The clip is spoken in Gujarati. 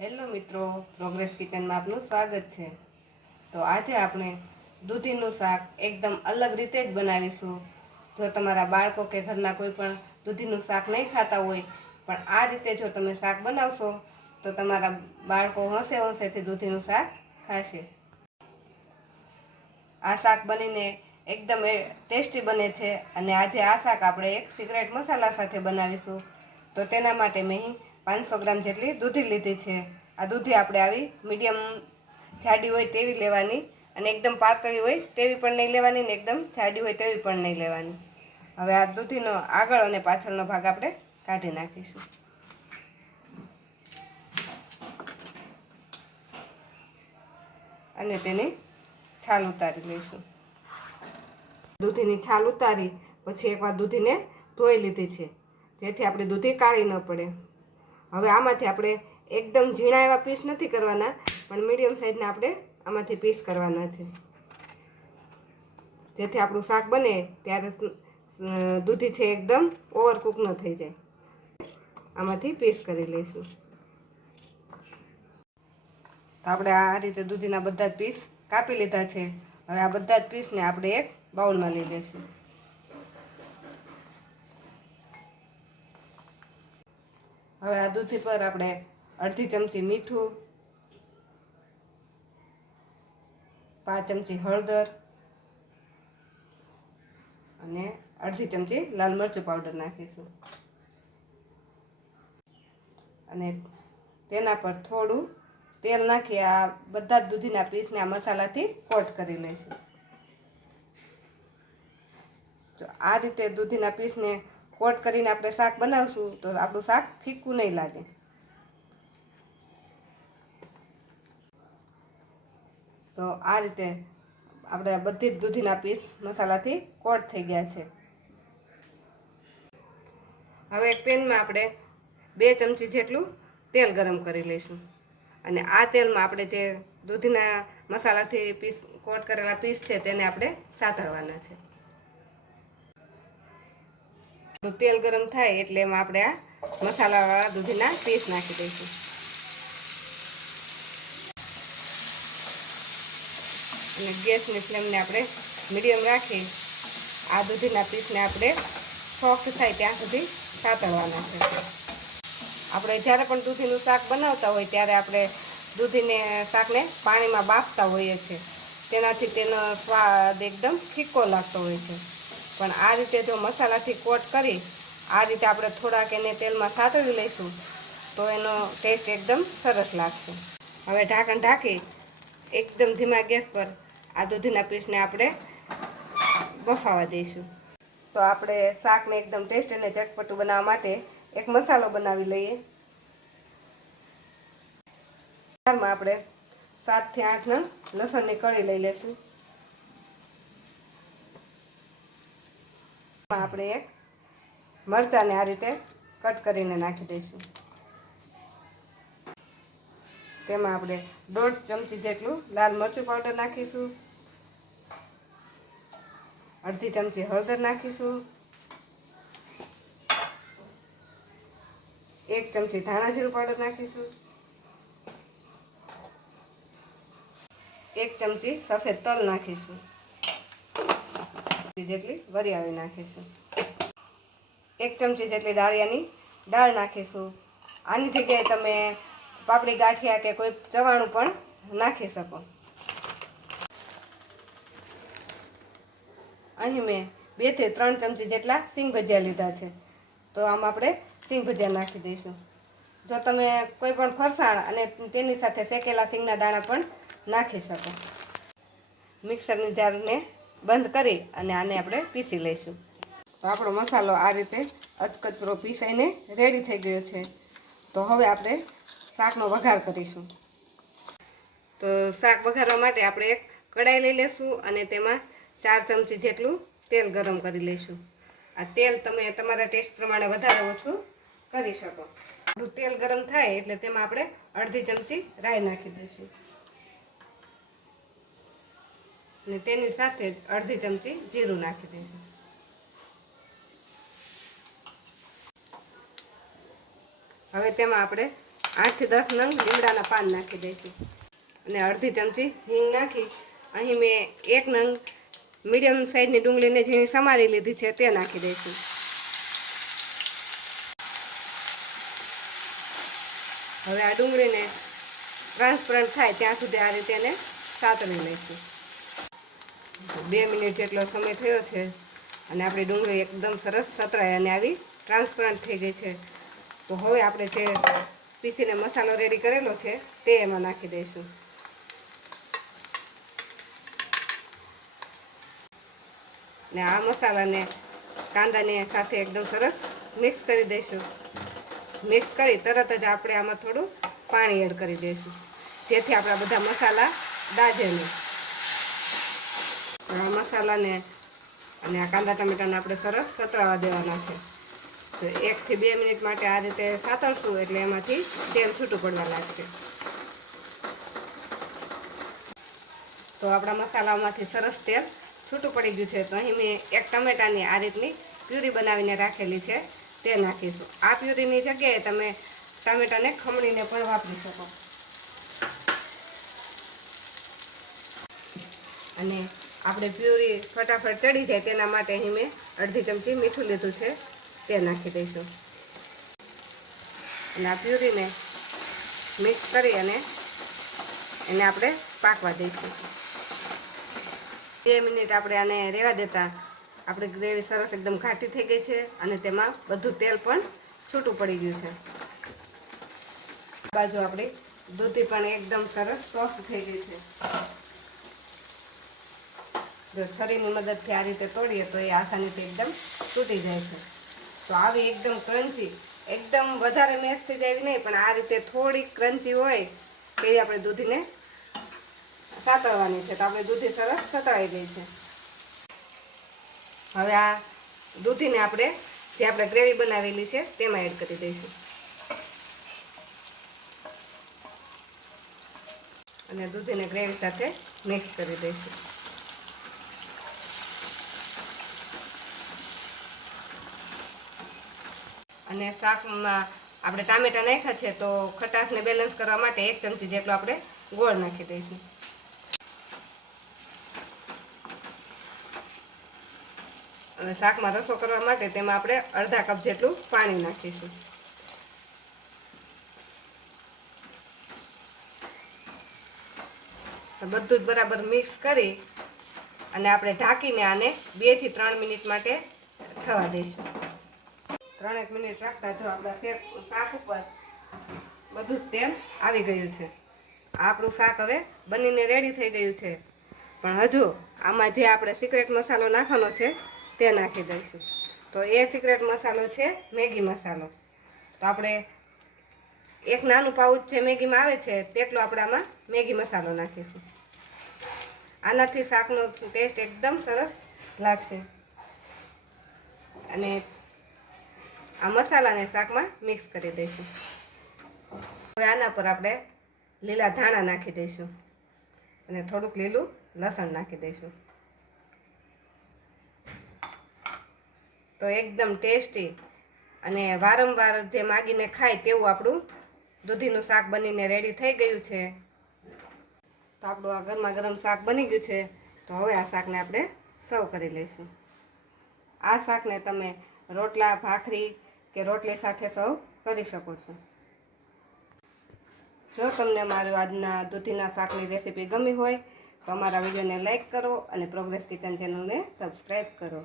હેલો મિત્રો, પ્રોગ્રેસ કિચનમાં આપનું સ્વાગત છે। તો આજે આપણે દૂધીનું શાક એકદમ અલગ રીતે જ બનાવીશું। જો તમારા બાળકો કે ઘરના કોઈ પણ દૂધીનું શાક નહીં ખાતા હોય, પણ આ રીતે જો તમે શાક બનાવશો તો તમારા બાળકો હોંશે હોંશેથી દૂધીનું શાક ખાશે। આ શાક બનીને એકદમ ટેસ્ટી બને છે અને આજે આ શાક આપણે એક સિક્રેટ મસાલા સાથે બનાવીશું। તો તેના માટે મેં 500 ગ્રામ જેટલી દૂધી લીધી છે। આ દૂધી આપણે આવી મીડિયમ જાડી હોય તેવી લેવાની, અને એકદમ પાતળી હોય તેવી પણ નહીં લેવાની ને એકદમ જાડી હોય તેવી પણ નહીં લેવાની। હવે આ દૂધીનો આગળ અને પાછળનો ભાગ આપણે કાઢી નાખીશું અને તેની છાલ ઉતારી લઈશું। દૂધીની છાલ ઉતારી પછી એકવાર દૂધીને ધોઈ લીધી છે, જેથી આપણે દૂધી કાળી ન પડે। હવે આમાંથી આપણે એકદમ ઝીણા એવા પીસ નથી કરવાના, પણ મીડિયમ સાઈઝના આપણે આમાંથી પીસ કરવાના છે, જેથી આપણું શાક બને ત્યારે દૂધી છે એકદમ ઓવરકુક ન થઈ જાય। આમાંથી પીસ કરી લઈશું। તો આપણે આ રીતે દૂધીના બધા જ પીસ કાપી લીધા છે। હવે આ બધા જ પીસને આપણે એક બાઉલમાં લઈ લઈશું। હવે આ દૂધી પર આપણે અડધી ચમચી મીઠું, 5 ચમચી હળદર અને અડધી ચમચી લાલ મરચું પાવડર નાખીશું, અને તેના પર થોડું તેલ નાખી આ બધા જ દૂધીના પીસને આ મસાલાથી કોટ કરી લઈશું। જો આ રીતે દૂધીના પીસને કોટ કરીને આપણે શાક બનાવશું તો આપણું શાક ફીક્કું નહીં લાગે। તો આ રીતે આપણે બધી જ દૂધીના પીસ મસાલાથી કોટ થઈ ગયા છે। હવે એક પેનમાં આપણે 2 ચમચી જેટલું તેલ ગરમ કરી લઈશું, અને આ તેલમાં આપણે જે દૂધીના મસાલાથી પીસ કોટ કરેલા પીસ છે તેને આપણે સાતળવાના છે। તેલ ગરમ થાય એટલે એમાં આપણે આ મસાલાવાળા દૂધીના પીસ નાખી દઈશું, અને ગેસની ફ્લેમને આપણે મીડિયમ રાખી આ દૂધીના પીસને આપણે સોફ્ટ થાય ત્યાં સુધી સાતળવાના છે। આપણે જ્યારે પણ દૂધીનું શાક બનાવતા હોય ત્યારે આપણે દૂધીને શાકને પાણીમાં બાફતા હોઈએ છીએ, તેનાથી તેનો સ્વાદ એકદમ ફીક્કો લાગતો હોય છે। પણ આ રીતે જો મસાલાથી કોટ કરી આ રીતે આપણે થોડાક એને તેલમાં સાતળી લઈશું તો એનો ટેસ્ટ એકદમ સરસ લાગશે। હવે ઢાંકણ ઢાંકી એકદમ ધીમા ગેસ પર આ દૂધીના પીસને આપણે બફાવા દઈશું। તો આપણે શાકને એકદમ ટેસ્ટી અને ચટપટું બનાવવા માટે એક મસાલો બનાવી લઈએ। ત્યારમાં આપણે 7 થી 8 નંગ લસણની કળી લઈ લઈશું। આપણે એક મરચાંને આ રીતે કટ કરીને નાખી દઈશું। તેમાં આપણે 1.5 ચમચી જેટલું લાલ મરચું પાવડર નાખીશું, અડધી ચમચી હળદર નાખીશું, 1 ચમચી ધાણા જીરું પાવડર નાખીશું, 1 ચમચી સફેદ તલ નાખીશું, જેટલી વરિયાળી નાખીશું, 1 ચમચી જેટલી ડાળિયાની દાળ નાખીશું। આની જગ્યાએ તમે પાપડી ગાંઠિયા કે કોઈ ચવાણું પણ નાખી શકો। અહીં મેં 2 થી 3 ચમચી જેટલા સિંગ ભજીયા લીધા છે, તો આમ આપણે સિંગ ભજીયા નાખી દઈશું। જો તમે કોઈ પણ ફરસાણ અને તેની સાથે શેકેલા સિંગના દાણા પણ નાખી શકો। મિક્સરની જારને બંધ કરી અને આને આપણે પીસી લઈશું। તો આપણો મસાલો આ રીતે અચકચરો પીસાઈને રેડી થઈ ગયો છે। તો હવે આપણે શાકનો વઘાર કરીશું। તો શાક વઘારવા માટે આપણે એક કઢાઈ લઈ લઈશું અને તેમાં 4 ચમચી જેટલું તેલ ગરમ કરી લઈશું। આ તેલ તમે તમારા ટેસ્ટ પ્રમાણે વધારે ઓછું કરી શકો। તેલ ગરમ થાય એટલે તેમાં આપણે અડધી ચમચી રાઈ નાખી દઈશું, અને તેની સાથે જ અડધી ચમચી જીરું નાખી દઈશું। હવે તેમાં આપણે 8 થી 10 નંગ લીમડાના પાન નાખી દઈશું અને અડધી ચમચી હિંગ નાખી અહીં મેં 1 નંગ મીડિયમ સાઈઝની ડુંગળીને ઝીણી સમારી લીધી છે તે નાખી દઈશું. હવે આ ડુંગળીને ટ્રાન્સપરન્ટ થાય ત્યાં સુધી આ રીતે એને સાતળી લઈશું. 2 મિનિટ જેટલો સમય થયો છે અને આપણી ડુંગળી એકદમ સરસ સતરાય અને આવી ટ્રાન્સપરન્ટ થઈ ગઈ છે. તો હવે આપણે જે પીસીને મસાલો રેડી કરેલો છે તે એમાં નાખી દઈશું. ને આ મસાલાને કાંદાને સાથે એકદમ સરસ મિક્સ કરી દઈશું. મિક્સ કરી તરત જ આપણે આમાં થોડું પાણી એડ કરી દઈશું જેથી આપણા બધા મસાલા દાજે નહીં. આ મસાલાને અને આ કાંદા ટમેટાને આપણે સરસ સતરાવા દેવાના છે. તો 1 થી 2 મિનિટ માટે આ રીતે સાતળશું એટલે એમાંથી તેલ છૂટું પડવા લાગશે. તો આપણા મસાલામાંથી સરસ તેલ છૂટું પડી ગયું છે. તો અહીં મેં 1 ટમેટાની આ રીતની પ્યુરી બનાવીને રાખેલી છે તે નાખીશું. આ પ્યુરીની જગ્યાએ તમે ટામેટાને ખમણીને પણ વાપરી શકો. અને આપણે પ્યુરી ફટાફટ ચડી જાય તેના માટે અહીં મેં અડધી ચમચી મીઠું લીધું છે તે નાખી દઈશું. અને આ પ્યુરીને મિક્સ કરી અને એને આપણે પાકવા દઈશું. 2 મિનિટ આપણે આને રહેવા દેતા આપણી ગ્રેવી સરસ એકદમ ઘાટી થઈ ગઈ છે અને તેમાં બધું તેલ પણ છૂટું પડી ગયું છે. બાજુ આપણી દૂધી પણ એકદમ સરસ સોફ્ટ થઈ ગઈ છે. જો છરીની મદદથી આ રીતે તોડીએ તો એ આસાનીથી એકદમ તૂટી જાય છે. તો આવી એકદમ ક્રન્ચી, એકદમ વધારે મેશ થઈ જાય નહીં પણ આ રીતે થોડી ક્રન્ચી હોય તેવી આપણે દૂધીને સાતળવાની છે. તો આપણે દૂધી સરસ સતળાઈ ગઈ છે. હવે આ દૂધીને આપણે જે આપણે ગ્રેવી બનાવેલી છે તેમાં એડ કરી દઈશું અને દૂધીને ગ્રેવી સાથે મિક્સ કરી દઈશું. અને શાકમાં આપણે ટામેટા નાખ્યા છે તો ખટાશને બેલેન્સ કરવા માટે 1 ચમચી જેટલો આપણે ગોળ નાખી દઈશું. અને શાકમાં રસો કરવા માટે તેમાં આપણે અડધા કપ જેટલું પાણી નાખીશું. બધું જ બરાબર મિક્સ કરી અને આપણે ઢાંકીને આને 2 થી 3 મિનિટ માટે થવા દઈશું. 3 મિનિટ રાખતા જો આપણા શાક ઉપર બધું તેલ આવી ગયું છે. આપણું શાક હવે બનીને રેડી થઈ ગયું છે. પણ હજુ આમાં જે આપણે સિક્રેટ મસાલો નાખવાનો છે તે નાખી દઈશું. તો એ સિક્રેટ મસાલો છે મેગી મસાલો. તો આપણે 1 નાનું પાઉચ જે મેગીમાં આવે છે તેટલો આપણે આમાં મેગી મસાલો નાખીશું. આનાથી શાકનો ટેસ્ટ એકદમ સરસ લાગશે. અને આ મસાલાને શાકમાં મિક્સ કરી દઈશું. હવે આના પર આપણે લીલા ધાણા નાખી દઈશું અને થોડુંક લીલું લસણ નાખી દઈશું. તો એકદમ ટેસ્ટી અને વારંવાર જે માગીને ખાય તેવું આપણું દૂધીનું શાક બનીને રેડી થઈ ગયું છે. તો આપણું આ ગરમા ગરમ શાક બની ગયું છે. તો હવે આ શાકને આપણે સર્વ કરી લઈશું. આ શાકને તમે રોટલા, ભાખરી કે રોટલી સાથે સર્વ કરી શકો છો. જો તમને મારું આજના દૂધીના શાકની રેસીપી ગમી હોય તો અમારા વિડીયોને લાઈક કરો અને પ્રોગ્રેસ કિચન ચેનલને સબસ્ક્રાઈબ કરો.